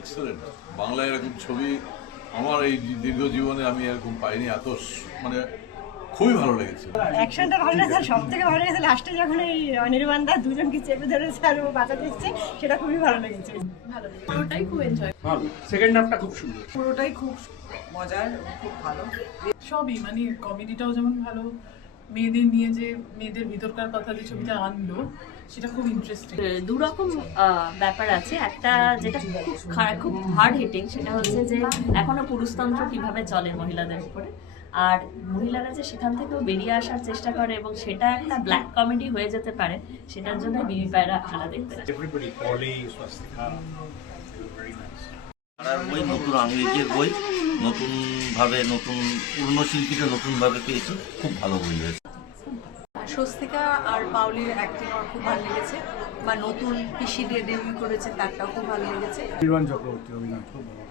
Excellent. বাংলায় এরকম ছবি আমার এই দীর্ঘ জীবনে আমি এরকম পাইনি। এত মানে খুবই ভালো লেগেছে। অ্যাকশনটা ভালো লেগেছে, সব থেকে ভালো লেগেছে লাস্টে যখন এই অনির্বাণদা দুজনকে চেপে ধরেছে আর ও বাঁচাতে এসছে, সেটা খুবই ভালো লেগেছে। ভালো পুরোটাই খুব এনজয়। ভালো, সেকেন্ড হাফটা খুব সুন্দর। পুরোটাই খুব মজার, খুব ভালো। সবই মানে কমেডিটাও যেমন ভালো, মেয়েদের নিয়ে যে মেয়েদের ভিতরকার কথা যে ছবিটা আনলো সেটা খুব ইন্টারেস্টিং। দুরকম ব্যাপার আছে। একটা যেটা খুব হার্ড হিটিং, সেটা হচ্ছে যে এখনো পুরুষতন্ত্র কিভাবে চলে মহিলাদের উপরে, আর মহিলারা যে সেখান থেকেও বেরিয়ে আসার চেষ্টা করে এবং সেটা একটা ব্ল্যাক কমেডি হয়ে যেতে পারে, সেটার জন্য বিবি পায়রা আপনারা দেখতে পারেন। Everybody, Polly, Swastika, very nice. আর বই নতুন ইংরেজির বই, নতুনভাবে নতুন পুরনো শিল্পীকে নতুনভাবে পেয়েছি, খুব ভালো বই হয়েছে। স্বস্তিকা আর পাউলির অ্যাক্টিং আমার খুব ভালো লেগেছে, বা নতুন পিসি ডেবিউ করেছে তারটাও খুব ভালো লেগেছে। নির্বাণ চক্রবর্তী অভিনয় খুব ভালো।